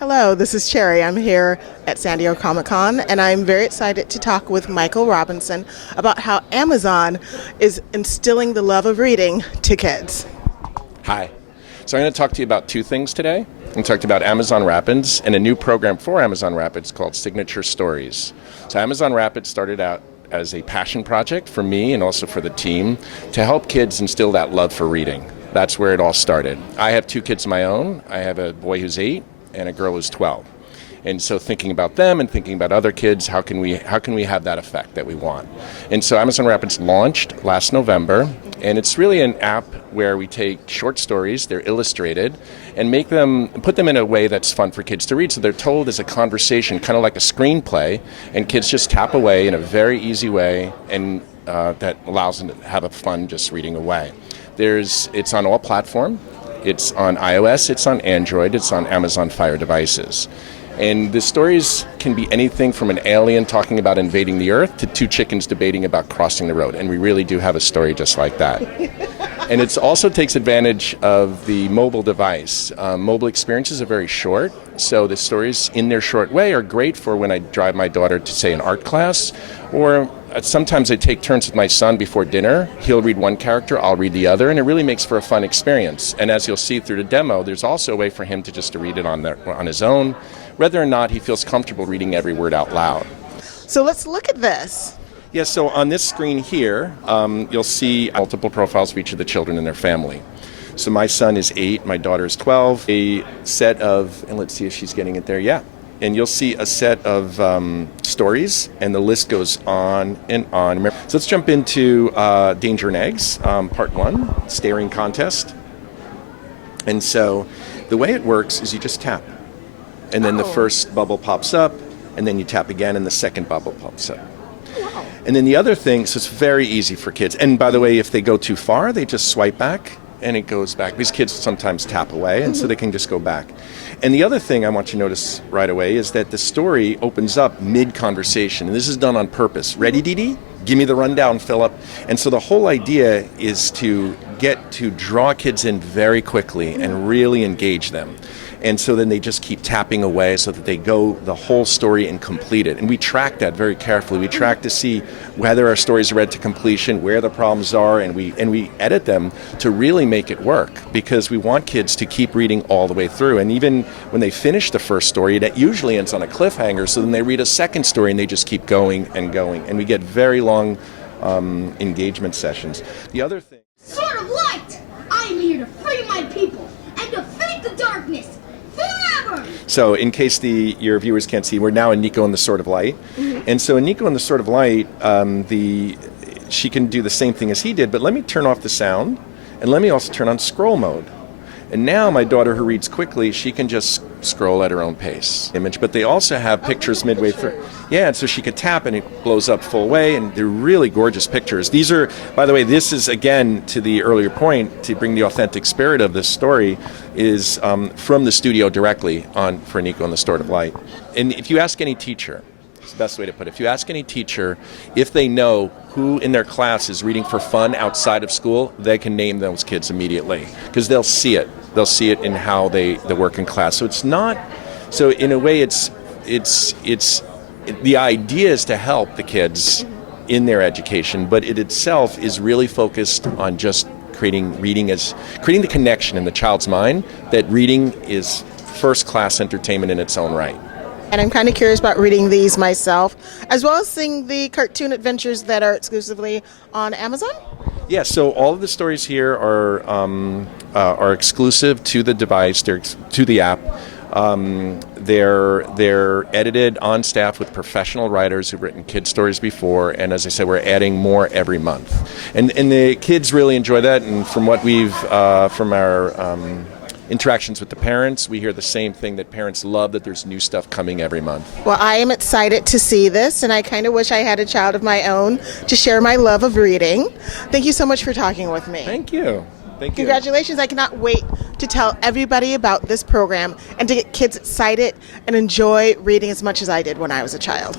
Hello, this is Cherry. I'm here at San Diego Comic-Con, and I'm very excited to talk with Michael Robinson about how Amazon is instilling the love of reading to kids. Hi. So I'm going to talk to you about two things today. I'm going to talk about Amazon Rapids and a new program for Amazon Rapids called Signature Stories. So Amazon Rapids started out as a passion project for me and also for the team to help kids instill that love for reading. That's where it all started. I have two kids of my own. I have a boy who's 8 and a girl who's 12. And so thinking about them and thinking about other kids, how can we have that effect that we want? And so Amazon Rapids launched last November, and it's really an app where we take short stories, they're illustrated, and put them in a way that's fun for kids to read. So they're told as a conversation, kind of like a screenplay, and kids just tap away in a very easy way, and that allows them to have a fun just reading away. It's on all platforms. It's on iOS, it's on Android, it's on Amazon Fire devices. And the stories can be anything from an alien talking about invading the Earth to two chickens debating about crossing the road. And we really do have a story just like that. And it also takes advantage of the mobile device. Mobile experiences are very short, so the stories in their short way are great for when I drive my daughter to, say, an art class, or sometimes I take turns with my son before dinner. He'll read one character, I'll read the other, and it really makes for a fun experience. And as you'll see through the demo, there's also a way for him to read it on his own, whether or not he feels comfortable reading every word out loud. So let's look at this. Yeah, so on this screen here, you'll see multiple profiles for each of the children in their family. So my son is 8, my daughter is 12. A set of, and let's see if she's getting it there, yeah. And you'll see a set of stories, and the list goes on and on. So let's jump into Danger and Eggs, part 1, staring contest. And so the way it works is you just tap, and then the first bubble pops up, and then you tap again, and the second bubble pops up. Wow. And then the other thing, so it's very easy for kids. And by the way, if they go too far, they just swipe back, and it goes back. These kids sometimes tap away, and so they can just go back. And the other thing I want you to notice right away is that the story opens up mid-conversation, and this is done on purpose. Ready, Dee Dee? Give me the rundown, Phillip. And so the whole idea is to get to draw kids in very quickly and really engage them. And so then they just keep tapping away so that they go the whole story and complete it. And we track that very carefully. We track to see whether our stories are read to completion, where the problems are, and we edit them to really make it work, because we want kids to keep reading all the way through. And even when they finish the first story, that usually ends on a cliffhanger, so then they read a second story and they just keep going and going. And we get very long engagement sessions. The other thing... Sword of Light! I am here to free my people and defeat the darkness forever! So in case your viewers can't see, we're now in Niko and the Sword of Light. Mm-hmm. And so in Niko and the Sword of Light, she can do the same thing as he did, but let me turn off the sound, and let me also turn on scroll mode. And now my daughter, who reads quickly, she can just scroll at her own pace. But they also have pictures midway through. Yeah, and so she could tap and it blows up full way, and they're really gorgeous pictures. These are, by the way, this is, again, to the earlier point, to bring the authentic spirit of this story, is from the studio directly for Niko and the Sword of Light. And if you ask any teacher, it's the best way to put it, if you ask any teacher if they know who in their class is reading for fun outside of school, they can name those kids immediately, because they'll see it. They'll see it in how they work in class. So it's not, so in a way it's the idea is to help the kids in their education, but it itself is really focused on just creating the connection in the child's mind that reading is first-class entertainment in its own right. And I'm kind of curious about reading these myself, as well as seeing the cartoon adventures that are exclusively on Amazon. Yeah, so all of the stories here are exclusive to the device, to the app. They're edited on staff with professional writers who've written kid stories before, and as I said, we're adding more every month. And the kids really enjoy that, and from what we've from our interactions with the parents, we hear the same thing, that parents love that there's new stuff coming every month. Well, I am excited to see this, and I kind of wish I had a child of my own to share my love of reading. Thank you so much for talking with me. Thank you. Thank you. Congratulations. I cannot wait to tell everybody about this program and to get kids excited and enjoy reading as much as I did when I was a child.